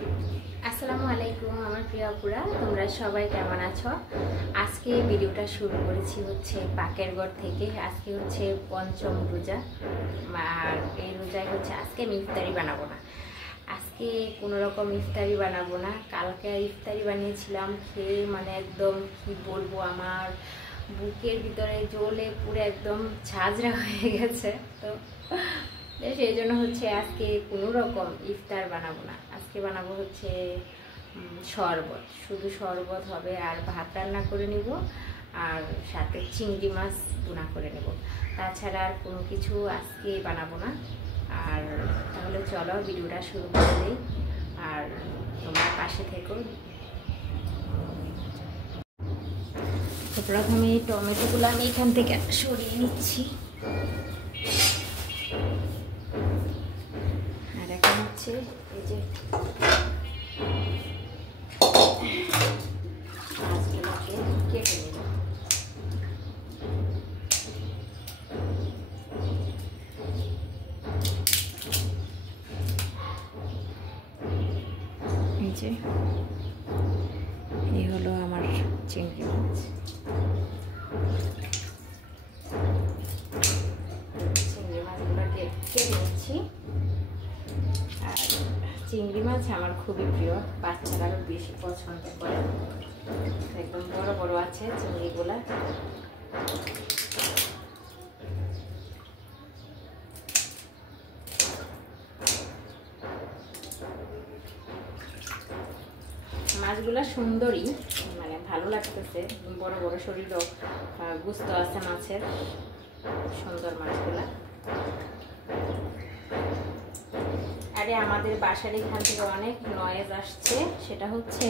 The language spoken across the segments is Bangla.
আসসালামু আলাইকুম আমার প্রিয় আপুরা, তোমরা সবাই কেমন আছো? আজকে ভিডিওটা শুরু করেছি হচ্ছে পাকের ঘর থেকে। আজকে হচ্ছে পঞ্চম রোজা, আর এই রোজায় হচ্ছে আজকে আমি ইফতারি বানাবো না। আজকে কোনো রকম ইফতারি বানাবো না। কালকে ইফতারি বানিয়েছিলাম, খেয়ে মানে একদম কি বলবো, আমার বুকের ভিতরে জ্বলে পুরো একদম ঝাঁঝরা হয়ে গেছে। তো সেই জন্য হচ্ছে আজকে কোনো রকম ইফতার বানাবো না। আজকে বানাবো হচ্ছে শরবত, শুধু শরবত হবে, আর ভাত রান্না করে নিব, আর সাথে চিংড়ি মাছ ভুনা করে নেব। তাছাড়া আর কোনো কিছু আজকে বানাবো না। আর তাহলে চলো ভিডিওটা শুরু করে দিই, আর তোমরা পাশে থেকো। তো প্রথমে টমেটোগুলো আমি এখান থেকে সরিয়ে নিচ্ছি। আর এখন হচ্ছে এই যে মাছগুলোকে কেটে নেব। এই যে এই হলো আমার চিংড়ি মাছ। চিংড়ি মাছগুলোকে কেটে নিচ্ছি। আর চিংড়ি মাছ আমার খুবই প্রিয়, বাচ্চারা আরও বেশি পছন্দ করে। একদম বড় বড় আছে চিংড়িগুলা। মাছগুলা সুন্দরী, মানে ভালো লাগতেছে, বড় বড় শরীরও গুস্ত আছে মাছের, সুন্দর মাছগুলা। আরে আমাদের বাসার এখান থেকে অনেক নয়েজ আসছে, সেটা হচ্ছে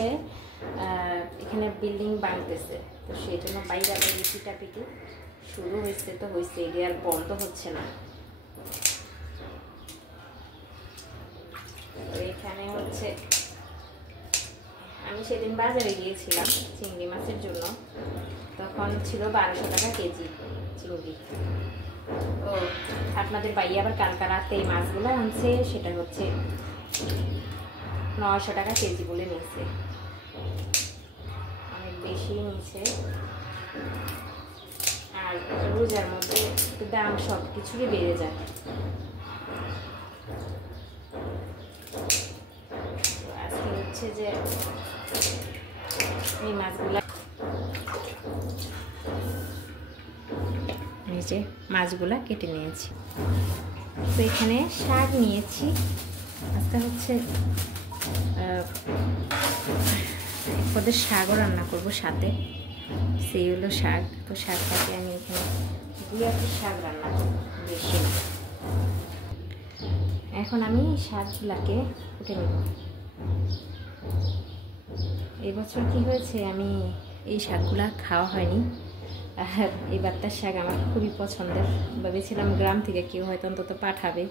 এখানে বিল্ডিং বানতেছে, তো সেই জন্য বাইরে পিটাপিটি শুরু হয়েছে। তো হয়েছে, এগুলো আর বন্ধ হচ্ছে না। তো এখানে হচ্ছে আমি সেদিন বাজারে গিয়েছিলাম চিংড়ি মাছের জন্য, তখন ছিল 1200 টাকা কেজি চিংড়ি। ও আপনাদের ভাই আবার কালকা রাতে এই মাছগুলো আনছে, সেটা হচ্ছে 900 টাকা কেজি বলে নিয়েছে, অনেক বেশি নিয়েছে। আর রোজার মধ্যে দাম সব কিছুরই বেড়ে যায়। আজকে হচ্ছে যে এই মাছগুলা, এই যে মাছগুলা কেটে নিয়েছি। তো এখানে শাক নিয়েছি, আজকে হচ্ছে পদের শাকও রান্না করব সাথে, সেই হলো শাক। তো শাকটাকে আমি এখানে 2 শাক রান্না করব, বেশি না। এখন আমি শাকগুলাকে কুটে নেব। এবছর কি হয়েছে, আমি এই শাকগুলা খাওয়া হয়নি। এই বাত্তার শাক আমার খুবই পছন্দের, ভেবেছিলাম গ্রাম থেকে কেউ হয়তো অন্তত পাঠাবে।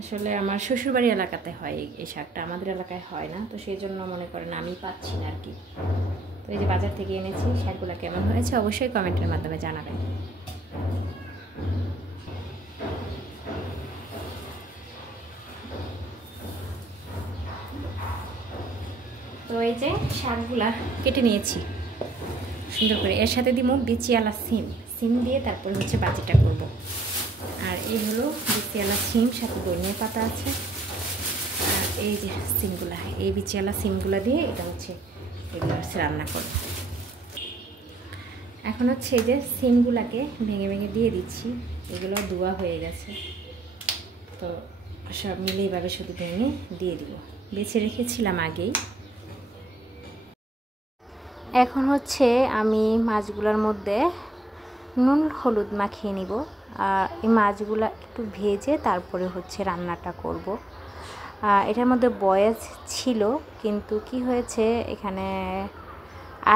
আসলে আমার শ্বশুরবাড়ি এলাকাতে হয় এই শাকটা, আমাদের এলাকায় হয় না, তো সেই জন্য মনে করেন আমি পাচ্ছি না আর কি। তো এই যে বাজার থেকে এনেছি, শাকগুলা কেমন হয়েছে অবশ্যই কমেন্টের মাধ্যমে জানাবেন। তো এই যে শাকগুলা কেটে নিয়েছি সুন্দর করে, এর সাথে দিব বিচিয়ালা সিম দিয়ে তারপরে হচ্ছে বাজিটা করব। আর এই হলো বিচিয়ালা সিম, সাথে ধনিয়া পাতা আছে। আর এই যে সিমগুলা, এই বিচিয়ালা সিমগুলা দিয়ে এটা হচ্ছে এগুলো হচ্ছে রান্না করব। এখন হচ্ছে এই যে সিমগুলাকে ভেঙে ভেঙে দিয়ে দিচ্ছি, এগুলো ধোয়া হয়ে গেছে, তো সব মিলে এইভাবে শুধু ভেঙে দিয়ে দিব। বেছে রেখেছিলাম আগেই। এখন হচ্ছে আমি মাছগুলোর মধ্যে নুন হলুদ মাখিয়ে নিব, আর এই মাছগুলো একটু ভেজে তারপরে হচ্ছে রান্নাটা করব। এটার মধ্যে বয়েজ ছিল, কিন্তু কি হয়েছে, এখানে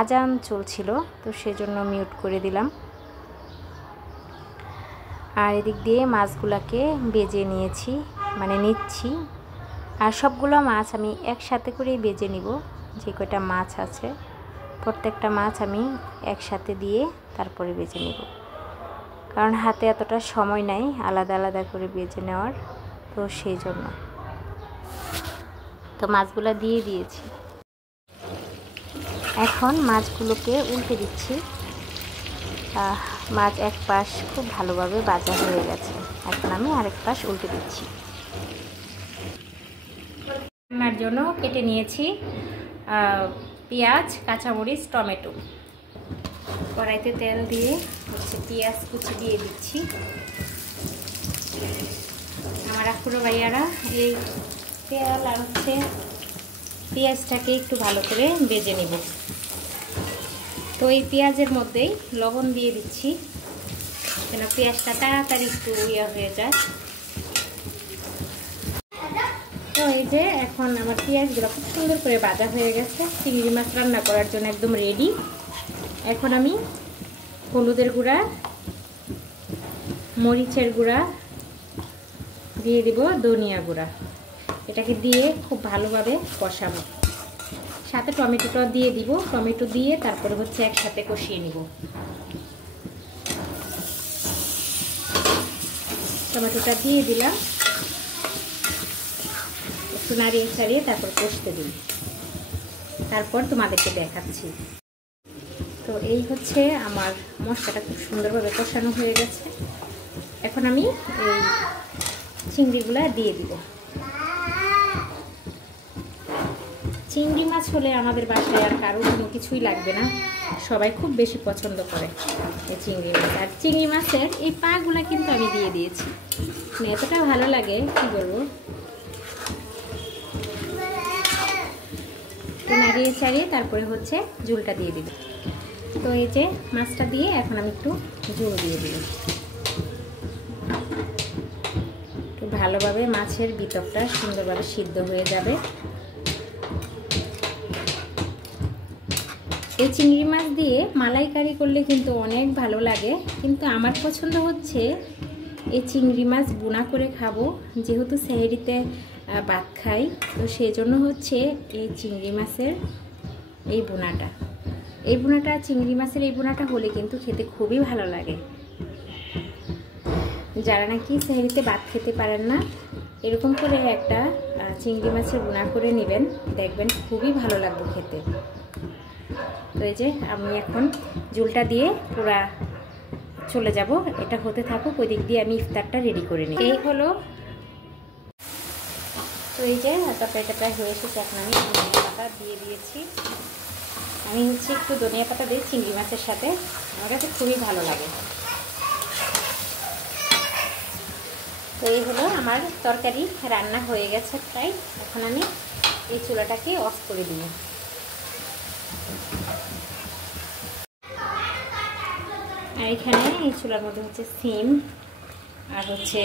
আজান চলছিল, তো সেজন্য মিউট করে দিলাম। আর এদিক দিয়ে মাছগুলোকে বেজে নিয়েছি, মানে নিচ্ছি। আর সবগুলো মাছ আমি একসাথে করেই বেজে নিব, যে কয়টা মাছ আছে প্রত্যেকটা মাছ আমি একসাথে দিয়ে তারপরে বেজে নিব, কারণ হাতে এতটা সময় নাই আলাদা আলাদা করে বেজে নেওয়ার, তো সেই জন্য। তো মাছগুলো দিয়ে দিয়েছি। এখন মাছগুলোকে উল্টে দিচ্ছি। মাছ এক পাশ খুব ভালোভাবে ভাজা হয়ে গেছে, এখন আমি আরেক পাশ উল্টে দিচ্ছি। রান্নার জন্য কেটে নিয়েছি পেঁয়াজ, কাঁচামরিচ, টমেটো। কড়াইতে তেল দিয়ে হচ্ছে পেঁয়াজ কুচি দিয়ে দিচ্ছি। আমার আপুরা ভাইয়ারা এই তেল আর হচ্ছে পেঁয়াজটাকে একটু ভালো করে ভেজে নেব। তো এই পেঁয়াজের মধ্যেই লবণ দিয়ে দিচ্ছি যেন পেঁয়াজটা তাড়াতাড়ি একটু হয়ে যায়। তো এই যে এখন আমার পেঁয়াজগুলো খুব সুন্দর করে ভাজা হয়ে গেছে। চিংড়ি মাছ রান্না করার জন্য একদম রেডি। এখন আমি হলুদের গুঁড়া, মরিচের গুঁড়া দিয়ে দিব, ধনিয়া গুঁড়া, এটাকে দিয়ে খুব ভালোভাবে কষাবো। সাথে টমেটোটা দিয়ে দিব। টমেটো দিয়ে তারপরে হচ্ছে একসাথে কষিয়ে নিব। টমেটোটা দিয়ে দিলাম, একটু নাড়িয়ে ছাড়িয়ে তারপর কষতে দিন, তারপর তোমাদেরকে দেখাচ্ছি। তো এই হচ্ছে আমার মশলাটা খুব সুন্দরভাবে কষানো হয়ে গেছে। এখন আমি এই চিংড়িগুলো দিয়ে দিব। চিংড়ি মাছ হলে আমাদের বাসায় আর কারো কোনো কিছুই লাগবে না, সবাই খুব বেশি পছন্দ করে এই চিংড়ি মাছ। আর চিংড়ি মাছের এই পাগুলা কিন্তু আমি দিয়ে দিয়েছি, এতটা ভালো লাগে কি বলবো। নাড়িয়ে ছাড়িয়ে তারপরে হচ্ছে ঝোলটা দিয়ে দিব। তো এই যে মাছটা দিয়ে এখন আমি একটু ঝোল দিয়ে দিব। একটু ভালোভাবে মাছের ভিতরটা সুন্দরভাবে সিদ্ধ হয়ে যাবে। এই চিংড়ি মাছ দিয়ে মালাইকারি করলে কিন্তু অনেক ভালো লাগে, কিন্তু আমার পছন্দ হচ্ছে এই চিংড়ি মাছ বোনা করে খাবো, যেহেতু সেহরিতে ভাত খাই। তো সেই জন্য হচ্ছে এই চিংড়ি মাছের এই বোনাটা, চিংড়ি মাছের এই বোনাটা হলে কিন্তু খেতে খুবই ভালো লাগে। যারা নাকি সেহরিতে ভাত খেতে পারেন না, এরকম করে একটা চিংড়ি মাছের বোনা করে নেবেন, দেখবেন খুবই ভালো লাগবে খেতে। তো এই যে আমি এখন ঝোলটা দিয়ে পুরা চলে যাব, এটা হতে থাকুক, ওই দিক দিয়ে আমি ইফতারটা রেডি করে নিই। এই হলো, তো এই যে তরকারিটা প্রায় হয়ে এসেছে। এখন আমি ধনিয়া পাতা দিয়ে দিয়েছি। আমি হচ্ছে একটু ধনিয়া পাতা দিই চিংড়ি মাছের সাথে, আমার কাছে খুবই ভালো লাগে। তো এই হলো আমার তরকারি রান্না হয়ে গেছে প্রায়। এখন আমি এই চুলাটাকে অফ করে দিই। আর এখানে এই চুলার মধ্যে হচ্ছে সিম আর হচ্ছে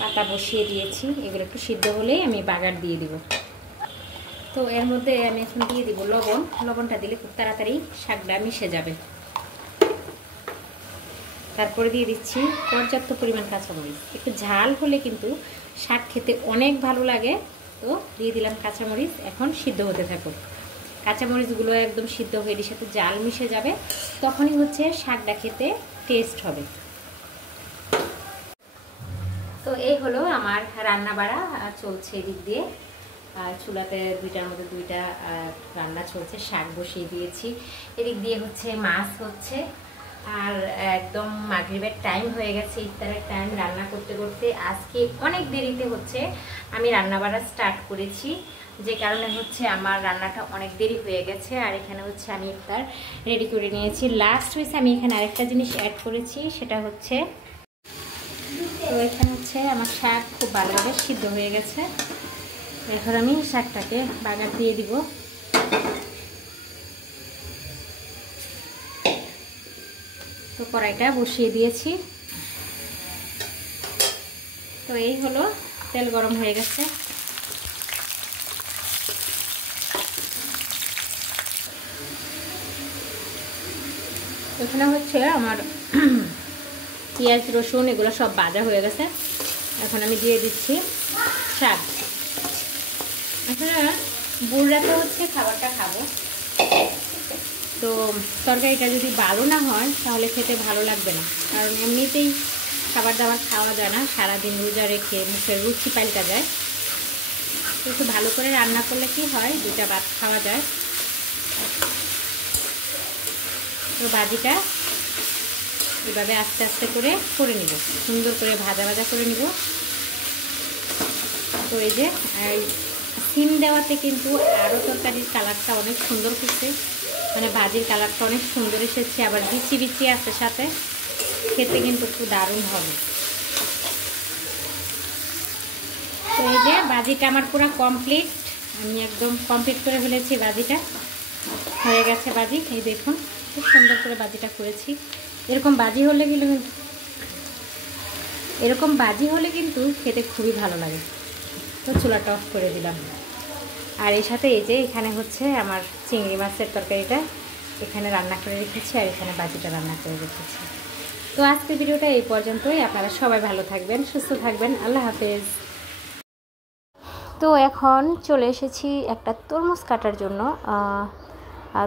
পাতা বসিয়ে দিয়েছি, এগুলো একটু সিদ্ধ হলেই আমি বাগার দিয়ে দিব। তো এর মধ্যে আমি এখন দিয়ে দিব লবণ। লবণটা দিলে খুব তাড়াতাড়ি শাকটা মিশে যাবে। তারপরে দিয়ে দিচ্ছি পর্যাপ্ত পরিমাণ কাঁচামরিচ। একটু ঝাল হলে কিন্তু শাক খেতে অনেক ভালো লাগে। তো দিয়ে দিলাম কাঁচামরিচ। এখন সিদ্ধ হতে থাকুক। কাঁচামরিচগুলো একদম সিদ্ধ হয়ে এর সাথে জাল মিশে যাবে, তখনই হচ্ছে শাকটা খেতে টেস্ট হবে। তো এই হলো আমার রান্না বাড়া চলছে এদিক দিয়ে। চুলাতে দুইটার মধ্যে দুইটা রান্না চলছে। শাক বসিয়ে দিয়েছি, এদিক দিয়ে হচ্ছে মাছ হচ্ছে। আর একদম মাগরিবের টাইম হয়ে গেছে, ইফতারের টাইম। রান্না করতে করতে আজকে অনেক দেরিতে হচ্ছে আমি রান্না বাড়া স্টার্ট করেছি, যে কারণে হচ্ছে আমার রান্নাটা অনেক দেরি হয়ে গেছে। আর এখানে হচ্ছে আমি ইফতার রেডি করে নিয়েছি। লাস্ট হয়েছে আমি এখানে আরেকটা জিনিস অ্যাড করেছি, সেটা হচ্ছে, তো এখানে হচ্ছে আমার শাক খুব ভালোভাবে সিদ্ধ হয়ে গেছে। এখন আমি শাকটাকে বাগার দিয়ে দিব। তো কড়াইটা বসিয়ে দিয়েছি। তো এই হলো, তেল গরম হয়ে গেছে। এখানে হচ্ছে আমার পেঁয়াজ রসুন এগুলো সব ভাজা হয়ে গেছে। এখন আমি দিয়ে দিচ্ছি শাক। এখানে বুড়রাতে হচ্ছে খাবারটা খাবো, তো তরকারিটা যদি ভালো না হয় তাহলে খেতে ভালো লাগবে না, কারণ এমনিতেই খাবার দাবার খাওয়া যায় না, সারাদিন রোজা রেখে মুখের রুচি পাল্টা যায়। তো একটু ভালো করে রান্না করলে কি হয়, 2টা ভাত খাওয়া যায়। তো ভাজিটা এভাবে আস্তে আস্তে করে নিব, সুন্দর করে ভাজা ভাজা করে নিব। তো এই যে সিম দেওয়াতে কিন্তু আরও তরকারির কালারটা অনেক সুন্দর করছে, মানে ভাজির কালারটা অনেক সুন্দর এসেছে, আবার বিচি বিচি আছে সাথে, খেতে কিন্তু খুব দারুণ হবে। তো এই যে ভাজিটা আমার পুরো কমপ্লিট, আমি একদম কমপ্লিট করে ফেলেছি। ভাজিটা হয়ে গেছে ভাজি, এই দেখুন খুব সুন্দর করে ভাজিটা করেছি। এরকম ভাজি হলে কিন্তু খেতে খুবই ভালো লাগে। তো চুলাটা অফ করে দিলাম। আর এর সাথে এই যে এখানে হচ্ছে আমার চিংড়ি মাছের তরকারিটা এখানে রান্না করে রেখেছি, আর এখানে ভাজিটা রান্না করে রেখেছি। তো আজকের ভিডিওটা এই পর্যন্তই। আপনারা সবাই ভালো থাকবেন, সুস্থ থাকবেন। আল্লাহ হাফেজ। তো এখন চলে এসেছি একটা তরমুজ কাটার জন্য।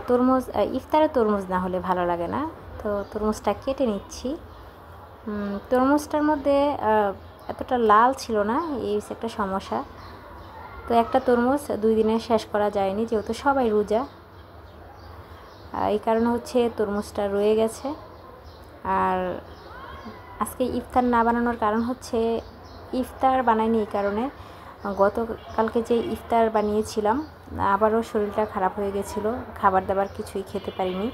তরমুজ ইফতারে তরমুজ না হলে ভালো লাগে না, তো তরমুজটা কেটে নিচ্ছি। তরমুজটার মধ্যে এতটা লাল ছিল না, এই একটা সমস্যা। তো একটা তরমুজ 2 দিনে শেষ করা যায়নি, যেহেতু সবাই রোজা, এই কারণে হচ্ছে তরমুজটা রয়ে গেছে। আর আজকে ইফতার না বানানোর কারণ হচ্ছে, ইফতার বানাইনি এই কারণে, গতকালকে যে ইফতার বানিয়েছিলাম আবারও শরীরটা খারাপ হয়ে গেছিলো, খাবার দাবার কিছুই খেতে পারিনি।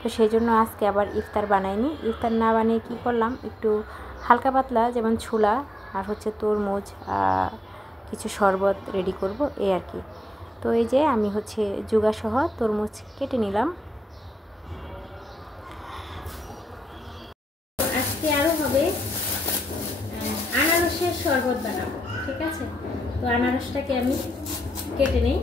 তো সেই জন্য আজকে আবার ইফতার বানাইনি। ইফতার না বানিয়ে কী করলাম, একটু হালকা পাতলা যেমন ছোলা আর হচ্ছে তরমুজ, কিছু শরবত রেডি করব, এই আর কি। তো এই যে আমি হচ্ছে জুগাসহ তরমুজ কেটে নিলাম। আজকে আরও হবে আনারসের শরবত বানাবো, ঠিক আছে। তো আনারসটাকে আমি কেটে নিই।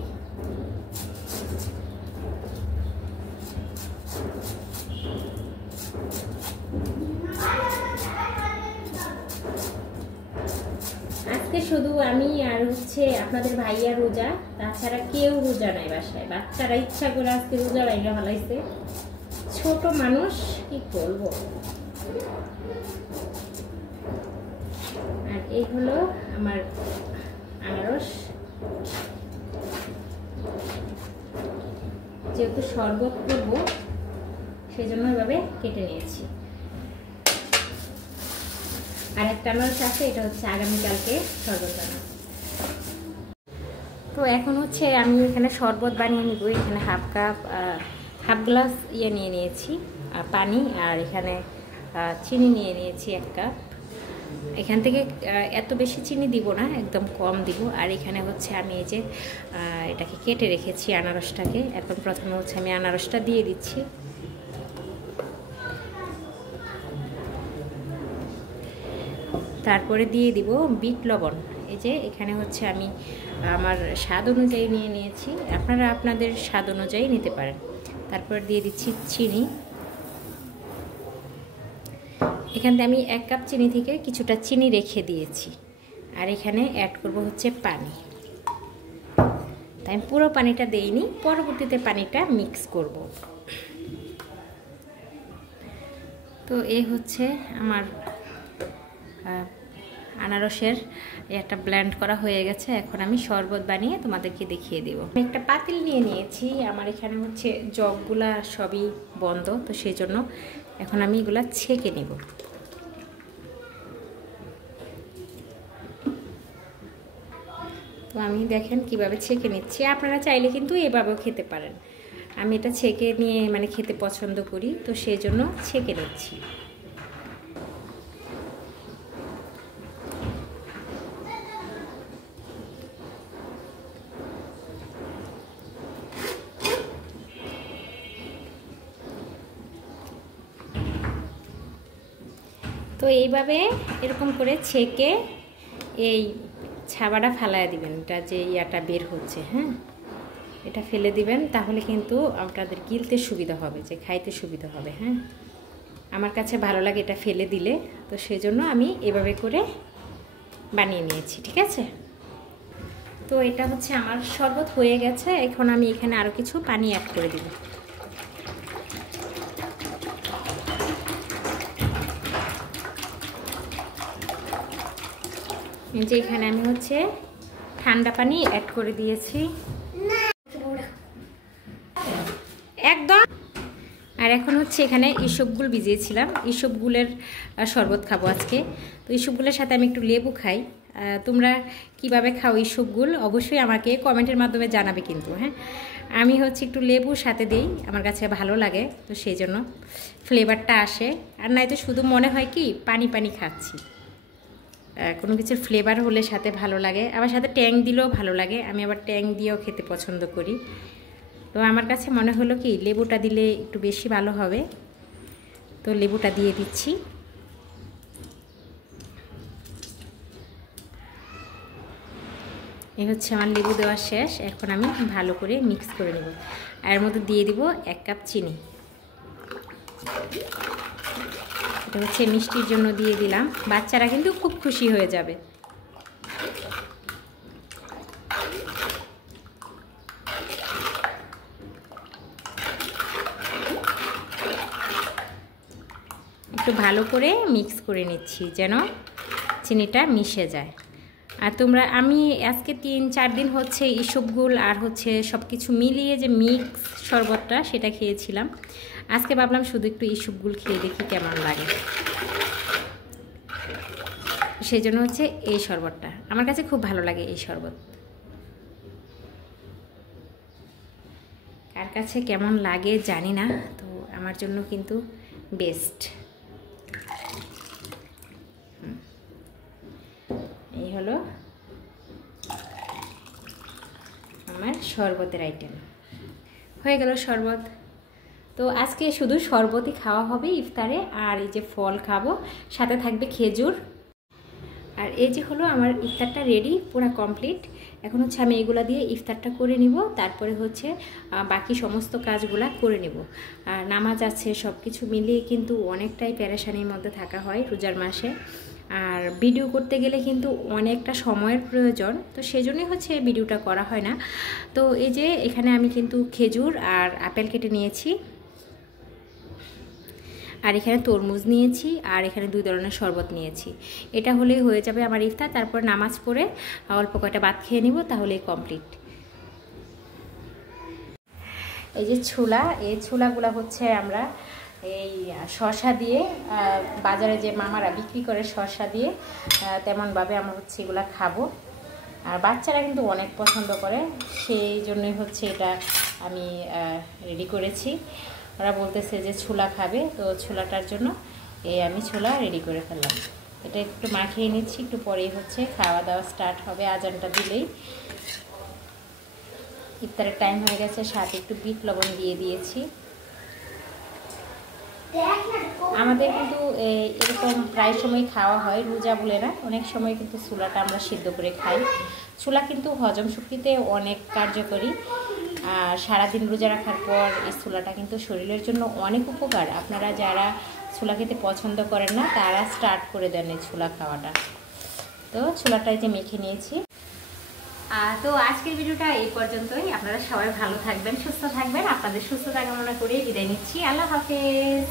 আজকে শুধু আমি আর হচ্ছে আপনাদের ভাইয়া রোজা, তাছাড়া কেউ রোজা নাই বাসায়। বাচ্চারা ইচ্ছা করে আজকে রোজা ভাইয়া ভালাইছে, ছোট মানুষ কি করবো। আর এই হলো আমার আনারস, যেহেতু শরবত করবো সেই জন্য এভাবে কেটে নিয়েছি। আর একটা আনারস আছে, এটা হচ্ছে আগামীকালকে শরবত বানাবো। তো এখন হচ্ছে আমি এখানে শরবত বানিয়ে নিব। এখানে হাফ গ্লাস নিয়ে নিয়েছি পানি, আর এখানে চিনি নিয়ে নিয়েছি 1 কাপ। এখান থেকে এত বেশি চিনি দিব না, একদম কম দিব। আর এখানে হচ্ছে আমি এই যে এটাকে কেটে রেখেছি আনারসটাকে। এখন প্রথমে হচ্ছে আমি আনারসটা দিয়ে দিচ্ছি। তারপরে দিয়ে দিব বিট লবণ। এই যে এখানে হচ্ছে আমি আমার স্বাদ অনুযায়ী নিয়ে নিয়েছি, আপনারা আপনাদের স্বাদ অনুযায়ী নিতে পারেন। তারপর দিয়ে দিচ্ছি চিনি। এখানে আমি 1 কাপ চিনি থেকে কিছুটা চিনি রেখে দিয়েছি। আর এখানে অ্যাড করব হচ্ছে পানি। তাই আমি পুরো পানিটা দেইনি, পরবর্তীতে পানিটা মিক্স করব। তো এই হচ্ছে আমার আনারসের একটা ব্লেন্ড করা হয়ে গেছে। এখন আমি শরবত বানিয়ে তোমাদেরকে দেখিয়ে দেব। আমি একটা পাতিল নিয়ে নিয়েছি, আমার এখানে হচ্ছে জগগুলা সবই বন্ধ, তো সেই জন্য এখন আমি এগুলা ছেঁকে নেব। তো আমি দেখেন কিভাবে ছেঁকে নিচ্ছি, আপনারা চাইলে কিন্তু এভাবেও খেতে পারেন। আমি এটা ছেঁকে নিয়ে মানে খেতে পছন্দ করি, তো সেই জন্য ছেঁকে নিচ্ছি। তো এইভাবে এরকম করে ছেঁকে এই ছাবাটা ফেলায় দিবেন, এটা যে ইয়াটা বের হচ্ছে, হ্যাঁ, এটা ফেলে দিবেন, তাহলে কিন্তু আপনাদের গিলতে সুবিধা হবে, যে খাইতে সুবিধা হবে। হ্যাঁ, আমার কাছে ভালো লাগে এটা ফেলে দিলে, তো সেজন্য আমি এভাবে করে বানিয়ে নিয়েছি, ঠিক আছে। তো এটা হচ্ছে আমার শরবত হয়ে গেছে। এখন আমি এখানে আরও কিছু পানি অ্যাড করে দিব। যে এখানে আমি হচ্ছে ঠান্ডা পানি অ্যাড করে দিয়েছি একদম। আর এখন হচ্ছে এখানে ইসবগুল ভিজিয়েছিলাম, ইসবগুলের শরবত খাবো আজকে। তো ইসবগুলের সাথে আমি একটু লেবু খাই। তোমরা কিভাবে খাও ইসবগুল অবশ্যই আমাকে কমেন্টের মাধ্যমে জানাবে কিন্তু। হ্যাঁ, আমি হচ্ছে একটু লেবুর সাথে দিই, আমার কাছে ভালো লাগে, তো সেই জন্য ফ্লেভারটা আসে। আর নয়তো শুধু মনে হয় কি পানি পানি খাচ্ছি। কোনো কিছুর ফ্লেভার হলে সাথে ভালো লাগে, আবার সাথে ট্যাং দিলেও ভালো লাগে। আমি আবার ট্যাং দিয়েও খেতে পছন্দ করি। তো আমার কাছে মনে হলো কি লেবুটা দিলে একটু বেশি ভালো হবে, তো লেবুটা দিয়ে দিচ্ছি। এই হচ্ছে আমার লেবু দেওয়া শেষ। এখন আমি ভালো করে মিক্স করে নেব। আর এর মধ্যে দিয়ে দিব 1 কাপ চিনি। এটা হচ্ছে মিষ্টির জন্য দিয়ে দিলাম, বাচ্চারা কিন্তু খুব খুশি হয়ে যাবে। একটু ভালো করে মিক্স করে নিচ্ছি যেন চিনিটা মিশে যায়। আর তোমরা, আমি আজকে 3-4 দিন হচ্ছে ইসবগুল আর হচ্ছে সব কিছু মিলিয়ে যে মিক্স শরবতটা সেটা খেয়েছিলাম। আজকে ভাবলাম শুধু একটু ইসবগুল খেয়ে দেখি কেমন লাগে, সেই জন্য হচ্ছে এই শরবতটা আমার কাছে খুব ভালো লাগে। এই শরবত কার কাছে কেমন লাগে জানি না, তো আমার জন্য কিন্তু বেস্ট। এই হলো আমার শরবতের আইটেম, হয়ে গেল শরবত। তো আজকে শুধু শরবতই খাওয়া হবে ইফতারে, আর এই যে ফল খাবো, সাথে থাকবে খেজুর। আর এই যে হলো আমার ইফতারটা রেডি, পুরো কমপ্লিট। এখন হচ্ছে আমি এগুলা দিয়ে ইফতারটা করে নিব, তারপরে হচ্ছে বাকি সমস্ত কাজগুলা করে নিব। আর নামাজ আছে, সব কিছু মিলিয়ে কিন্তু অনেকটাই পেরেশানির মধ্যে থাকা হয় রোজার মাসে। আর ভিডিও করতে গেলে কিন্তু অনেকটা সময়ের প্রয়োজন, তো সেজন্যই হচ্ছে ভিডিওটা করা হয় না। তো এই যে এখানে আমি কিন্তু খেজুর আর আপেল কেটে নিয়েছি, আর এখানে তরমুজ নিয়েছি, আর এখানে 2 ধরনের শরবত নিয়েছি। এটা হলেই হয়ে যাবে আমার ইফতার। তারপর নামাজ পড়ে অল্প কয়টা ভাত খেয়ে নিব, তাহলেই কমপ্লিট। এই যে ছোলা, এই ছোলাগুলা হচ্ছে আমরা এই শসা দিয়ে, বাজারে যে মামারা বিক্রি করে শসা দিয়ে, তেমনভাবে আমরা হচ্ছে এগুলা খাবো। আর বাচ্চারা কিন্তু অনেক পছন্দ করে, সেই জন্যই হচ্ছে এটা আমি রেডি করেছি। ওরা বলতেছে যে ছোলা খাবে, তো ছোলাটার জন্য আমি ছোলা রেডি করে ফেললাম। এটা একটু মাখিয়ে নিচ্ছি, একটু পরেই হচ্ছে খাওয়া দাওয়া স্টার্ট হবে। আজানটা দিলেই ইফতারের টাইম হয়ে গেছে। সাথে একটু বিট লবণ দিয়ে দিয়েছি। আমাদের কিন্তু এরকম প্রায় সময় খাওয়া হয়, রোজা বলে না, অনেক সময় কিন্তু ছোলাটা আমরা সিদ্ধ করে খাই। ছোলা কিন্তু হজম শক্তিতে অনেক কার্যকরী। আর সারাদিন রোজা রাখার পর এই ছোলাটা কিন্তু শরীরের জন্য অনেক উপকার। আপনারা যারা ছোলা খেতে পছন্দ করেন না, তারা স্টার্ট করে দেন এই ছোলা খাওয়াটা। তো ছোলাটাই যে মেখে নিয়েছি। তো আজকের ভিডিওটা এই পর্যন্তই। আপনারা সবাই ভালো থাকবেন, সুস্থ থাকবেন। আপনাদের সুস্থতা কামনা করে বিদায় নিচ্ছি। আল্লাহ হাফেজ।